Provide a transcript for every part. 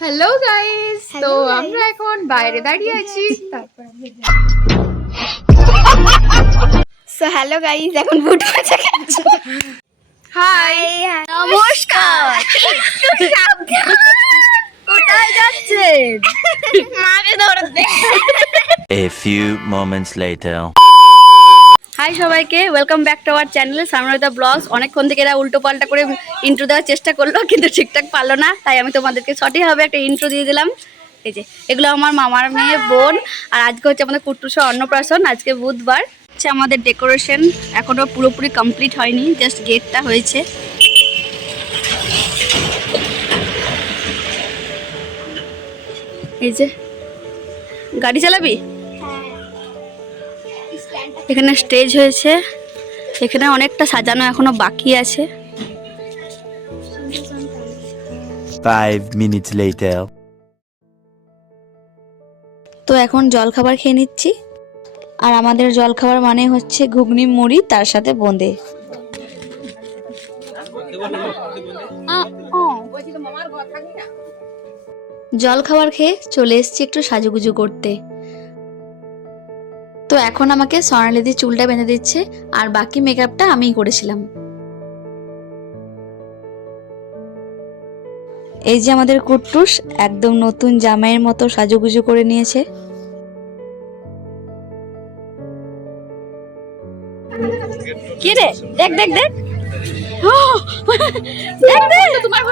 Hello guys তো আমরা এখন বাইরে দাঁড়িয়ে আছি। তারপর সো হ্যালো গাইস এখন বুট মাজা খাচ্ছি হাই নমস্কার। কোথায় যাচ্ছেন? মাকে ধরতে। A few moments later. Hi সবাইকে welcome back to our channel Samrita vlogs অনেকক্ষণ থেকে এরা উল্টো পাল্টা করে ইন্ট্রো দেওয়ার চেষ্টা করল, কিন্তু ঠিকঠাক পারল না, তাই আমি তোমাদেরকে সঠিকভাবে একটা ইন্ট্রো দিয়ে দিলাম। এই যে, এগুলো আমার মামার মেয়ে বোন, আর আজকে হচ্ছে আমাদের কুট্টুসা অন্নপ্রাশন, আজকে বুধবার। হচ্ছে আমাদের ডেকোরেশন এখনও পুরোপুরি কমপ্লিট হয়নি জাস্ট গেটটা হয়েছে। এই যে, গাড়ি চালাবি? এখানে স্টেজ হয়েছে। এখানে অনেকটা সাজানো এখনও বাকি আছে। Five minutes later. তো এখন জল খাবার খেয়ে নিচ্ছি। আর আমাদের জল খাবার মানে হচ্ছে ঘুগনি মুড়ি তার সাথে বোঁদে। জল খাবার খেয়ে চলে এসেছি একটু সাজুগুজু করতে। তো এখন আমাকে স্বর্ণালিদি চুলটা বেঁধে দিচ্ছে, আর বাকি মেকআপটা আমিই করেছিলাম। এই যে আমাদের কুট্টুস, একদম নতুন জামাইয়ের মতো সাজুগুজু করে নিয়েছে। কি রে? দেখ দেখ দেখ। দেখ দেখ। তোমার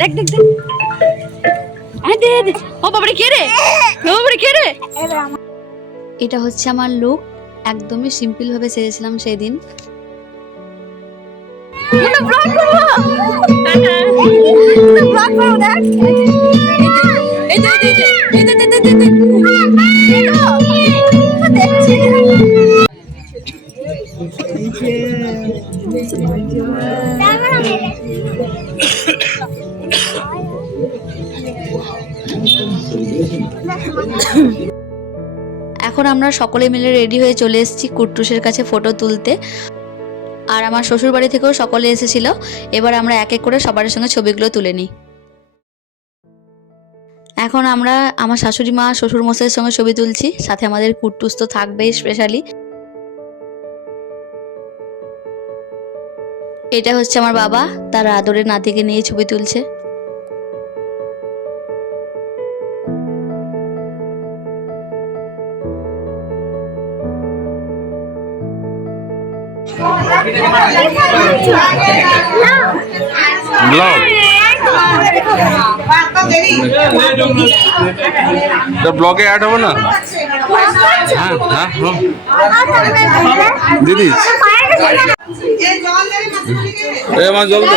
দেখ দেখ দেখ। রে? ও এটা হচ্ছে আমার লুক একদমই সিম্পল ভাবে সেজেছিলাম সেই দিন এখন আমরা সকলে মিলে রেডি হয়ে চলে এসেছি কুট্টুসের কাছে ফটো তুলতে। আর আমার শ্বশুর বাড়ি থেকেও সকলে এসেছিল। এবার আমরা এক এক করে সবার সঙ্গে ছবিগুলো তুলে নিই। এখন আমরা আমার শাশুড়ি মা শ্বশুর মশাইয়ের সঙ্গে ছবি তুলছি। সাথে আমাদের কুট্টুস তো থাকবেই স্পেশালি এটা হচ্ছে আমার বাবা। তার আদরের নাতিকে নিয়ে ছবি তুলছে। ব্লগ ব্লগে অ্যাড হবে না? হ্যাঁ হ্যাঁ হ্যাঁ। দিদি। এ মা জল তো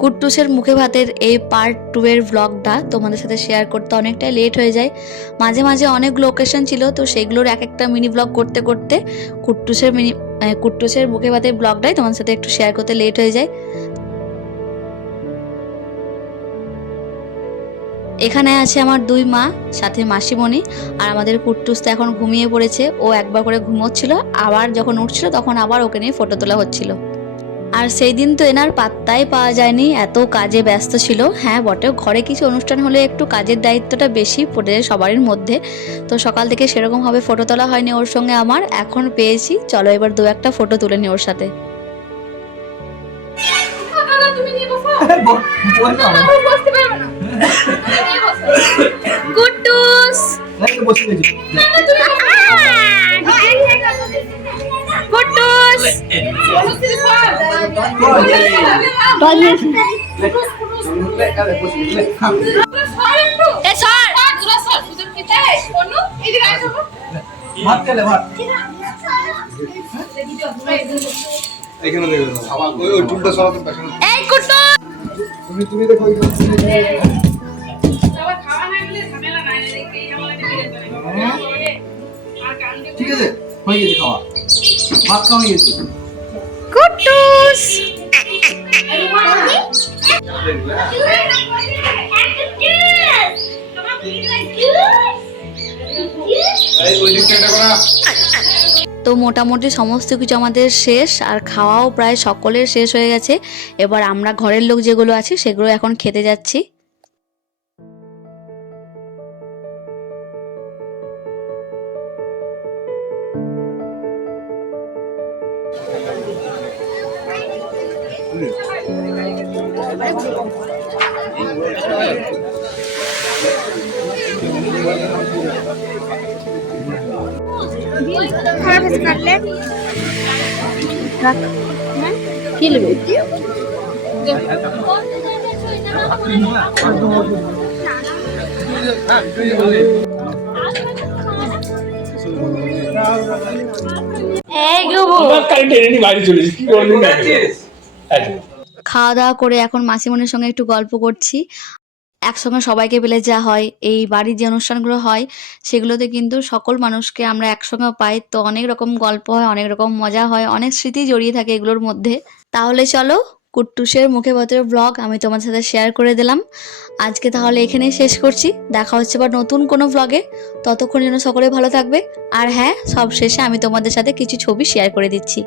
কুট্টুসের মুখে ভাতের এই পার্ট টু এর ব্লগটা তোমাদের সাথে শেয়ার করতে অনেকটাই লেট হয়ে যায়। মাঝে মাঝে অনেক লোকেশন ছিল তো সেগুলোর এক একটা মিনি ব্লগ করতে করতে কুট্টুসের মিনি আহ, কুট্টুসের মুখে ভাতের ব্লগটাই তোমাদের সাথে একটু শেয়ার করতে লেট হয়ে যায়। এখানে আছে আমার দুই মা সাথে মাসিমণি আর আমাদের কুট্টুস তো এখন ঘুমিয়ে পড়েছে। ও একবার করে ঘুমোচ্ছিল আবার যখন উঠছিল তখন আবার ওকে নিয়ে ফটো তোলা হচ্ছিল। আর সেই দিন তো এনার পাত্তাই পাওয়া যায়নি। এত কাজে ব্যস্ত ছিল। হ্যাঁ বটে ঘরে কিছু অনুষ্ঠান হলে একটু কাজের দায়িত্বটা বেশি পড়ে যায় সবারই মধ্যে। তো সকাল থেকে সেরকমভাবে ফটো তোলা হয়নি ওর সঙ্গে আমার। এখন পেয়েছি। চলো এবার দু একটা ফটো তুলে নি ওর সাথে। তুমি নিয়ে ভাত খেলে ভাত। এখানে দেখবে আবার ওই ওই টুলটা সরাতে পারছেন এই কুট্টু। তুমি তুমি দেখো দিয়ে ঠিক আছে হয়ে গেছে খাওয়া। ভাত খাওয়া হয়ে করা তো মোটামুটি সমস্ত কিছু আমাদের শেষ, আর খাওয়াও প্রায় সকলের শেষ হয়ে গেছে। এবার আমরা ঘরের লোক যেগুলো আছে, সেগুলো এখন খেতে যাচ্ছি। খারাপ হয়েছে কাটলে? কি নেবে এই গুবু। খাওয়া দাওয়া করে এখন মাসিমণির সঙ্গে একটু গল্প করছি। একসঙ্গে সবাইকে পেলে যা হয়, এই বাড়ির যে অনুষ্ঠানগুলো হয়, সেগুলোতে কিন্তু সকল মানুষকে আমরা একসঙ্গে পাই। তো অনেক রকম গল্প হয়, অনেক রকম মজা হয়, অনেক স্মৃতি জড়িয়ে থাকে এগুলোর মধ্যে। তাহলে চলো, কুট্টুসের মুখে বতের ব্লগ আমি তোমার সাথে শেয়ার করে দিলাম। আজকে তাহলে এখানেই শেষ করছি। দেখা হচ্ছে বা নতুন কোনো ব্লগে ততক্ষণ যেন সকলে ভালো থাকবে। আর হ্যাঁ সব শেষে আমি তোমাদের সাথে কিছু ছবি শেয়ার করে দিচ্ছি।